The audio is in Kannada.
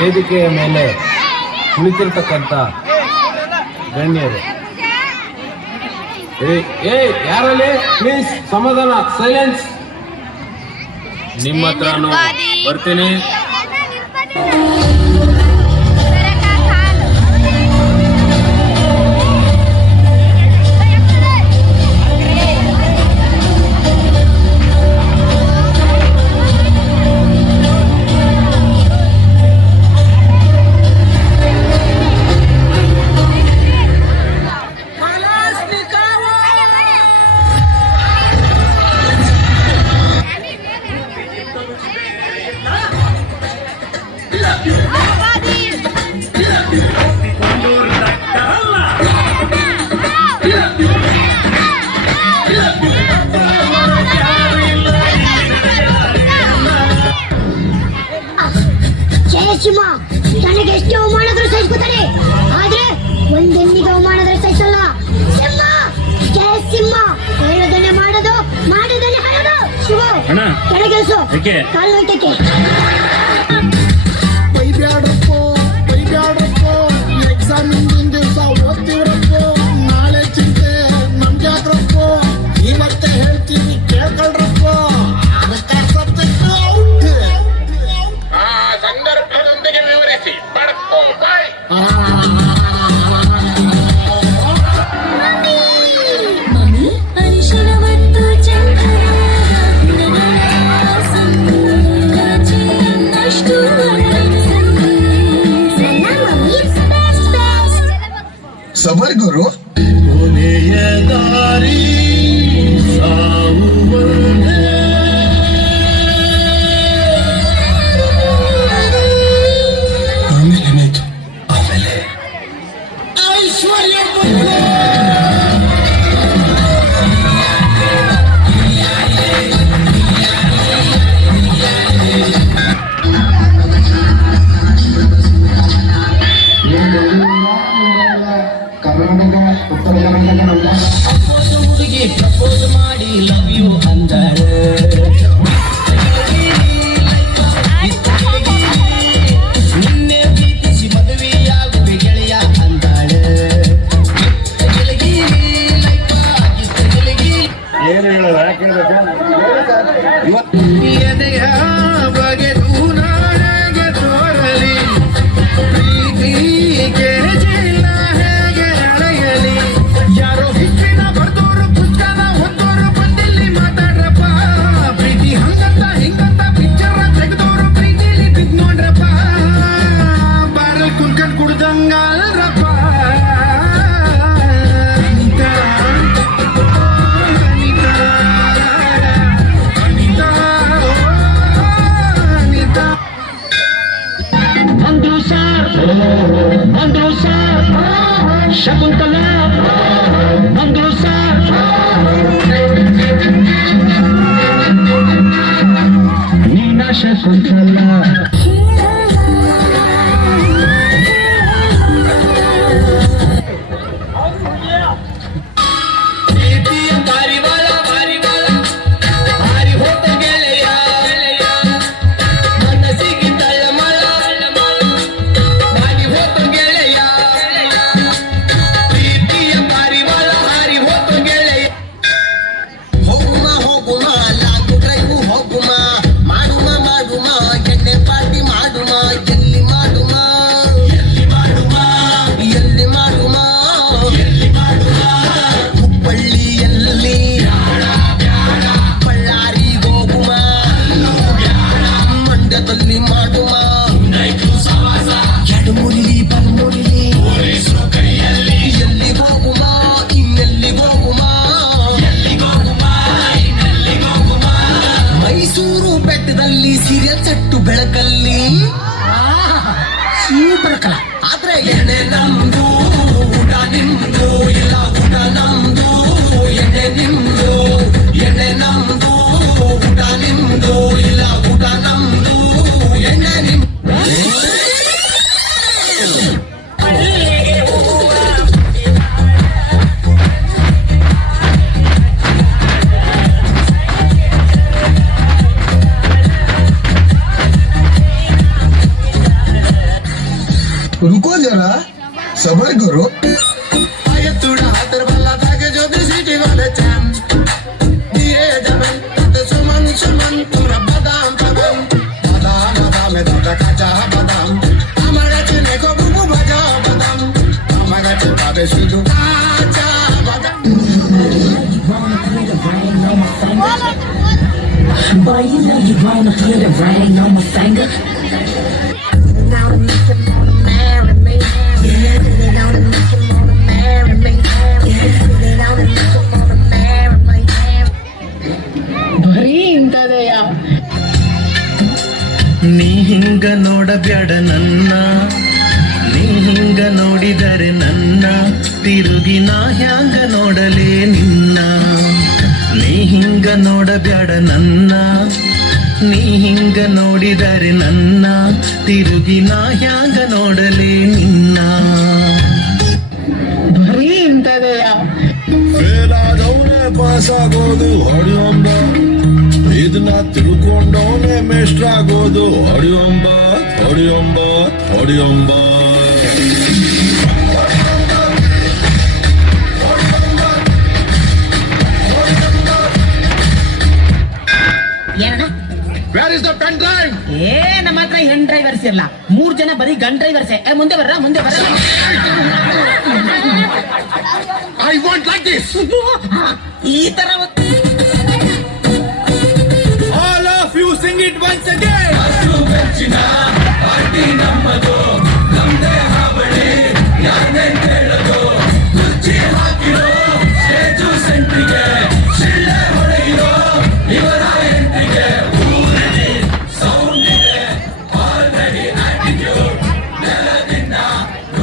ವೇದಿಕೆಯ ಮೇಲೆ ಕುಳಿತಿರ್ತಕ್ಕಂಥ ಗಣ್ಯರು, ಯಾರಲ್ಲಿ ಪ್ಲೀಸ್ ಸಮಾಧಾನ, ಸೈಲೆನ್ಸ್. ನಿಮ್ಮ ಹತ್ರನೂ ಬರ್ತೀನಿ. ಜಯಸಿಂಹ ತನಗೆ ಎಷ್ಟು ಅವಮಾನಗಳು ಸಹಿಸ್ಕೊತಾನೆ, ಆದ್ರೆ ಒಂದೆನ್ನಿಗೆ ಅವಮಾನಗಳು ಸಹಿಸಲ್ಲ. ಸಿಂಹ ಜಯಸಿಂಹ ಹೇಳೋದನ್ನೇ ಮಾಡೋದು, ಮಾಡೋದನ್ನೇ ಹೇಳೋದು. ಶಿವ ಕೆಳಗೆಲ್ಸು, ಕಾಲು ನೋಯ್ತಕ್ಕೆ. ಬೈಬ್ಯಾಡಪ್ಪೋ ಬೈಬ್ಯಾಡಪ್ಪೋ, ಎಕ್ಸಾಮ್ ಹಿಂದಿನ ದಿವಸ ಓದ್ತಿವ್ರಪ್ಪೋ, ನಾಳೆ ಚಿಂತೆ ನಮ್ಗೆ ಯಾಕ್ರಪ್ಪೋ, ಇವತ್ತೇ ಹೇಳ್ತೀವಿ ಕೇಳ್ಕೊಳ್ರಪ್ಪೋ. ಸಂದರ್ಭದೊಂದಿಗೆ ವಿವರಿಸಿ ಬಡ್ಕೋ ಬಾಯ್. ಸಬರ್ ಗುರು ಕೊನೆಯ ದಾರಿ ಹುಡುಗಿ ಪ್ರಪೋಸ್ ಮಾಡಿ ಲವ್ ಯು ಅಂದಾಳೆ, ನಿನ್ನೆ ಪ್ರೀತಿಸಿ ಮದುವೆಯಾಗುವೆ ಗೆಳೆಯ ಅಂದಾಳೆ. ಏನು ಹೇಳೋದು, ಯಾಕೆ ಎದೆಯ ಬಗೆದು ನಾಳೆಗೆ ತೋರಲಿ, ಪ್ರೀತಿಗೆ ಜಿಲ್ಲ ಹೇಗೆ ಅಳೆಯಲಿ. ಯಾರೋ ಹಿಟ್ಟಿನ ಬರ್ದೋರು ಪುಸ್ತಕ ಓದೋರು ಬಂದಿಲ್ಲಿ ಮಾತಾಡ್ರಪ್ಪ, ಪ್ರೀತಿ ಹಂಗಂತ ಹಿಂಗಂತ ಪಿಕ್ಚರ್ ತೆಗೆದೋರು ಪ್ರೀತಿಲಿ ಬಿದ್ ನೋಡ್ರಪ್ಪ, ಬಾರಲ್ ಕುಂತ್ಕೊಂಡ್ ಕುಡ್ದಂಗಲ್ರಪ್ಪ. ಶಕುಂತಲ ಮಂಗೂಸ ನೀನ ಶಕುಂತಲ. ಸೀರಿಯಲ್ ಸೆಟ್ಟು ಬೆಳಕಲ್ಲಿ ಸೂಪರ್ ಕಲ. ಆದ್ರೆ ಎಣ್ಣೆ ನಮ್ದು ಊಟ ನಿಮ್ದು, ಇಲ್ಲ ಊಟ Boy, you know you wanna put a ring on my finger. ಬರೀ ಇಂಥದೆಯ ನೀ ಹಿಂಗ ನೋಡಬ್ಯಾಡ ನನ್ನ, ನೀ ಹಿಂಗ ನೋಡಿದರೆ ನನ್ನ, ತಿರುಗಿ ನಾ ಹ್ಯಾಂಗ ನೋಡಲೇ ನಿನ್ನ. ನೀ ಹಿಂಗ ನೋಡಬ್ಯಾಡ ನನ್ನ, ನೀ ಹಿಂಗ ನೋಡಿದರೆ ನನ್ನ, ತಿರುಗಿ ನಾ ಹ್ಯಾಂಗ ನೋಡಲೇ ನಿನ್ನ. ಬರೀ ಇಂಥದೆಯ ಫೇಲ್ ಆದವನೇ ಪಾಸ್ ಆಗೋದು ಹೊಡಿಯೊಂಬ, ಇದನ್ನ ತಿಳ್ಕೊಂಡವನೇ ಮೇಷ್ಟ್ರ ಆಗೋದು ಹೊಡಿಯೊಂಬ ಹೊಡಿಯೊಂಬ ಹೊಡಿಯೊಂಬ. ಏನಣ್ಣ? Where is the pen drive? ಏ ನಮ್ಮ ಹತ್ರ ಹೆಣ್ ಡ್ರೈವರ್ಸ್ ಇಲ್ಲ, 3 ಜನ ಬರೀ ಗನ್ ಡ್ರೈವರ್ಸೇ. ಮುಂದೆ ಬರ್ರ ಮುಂದೆ ಬರ್ರ. I want like this. ಈ ತರ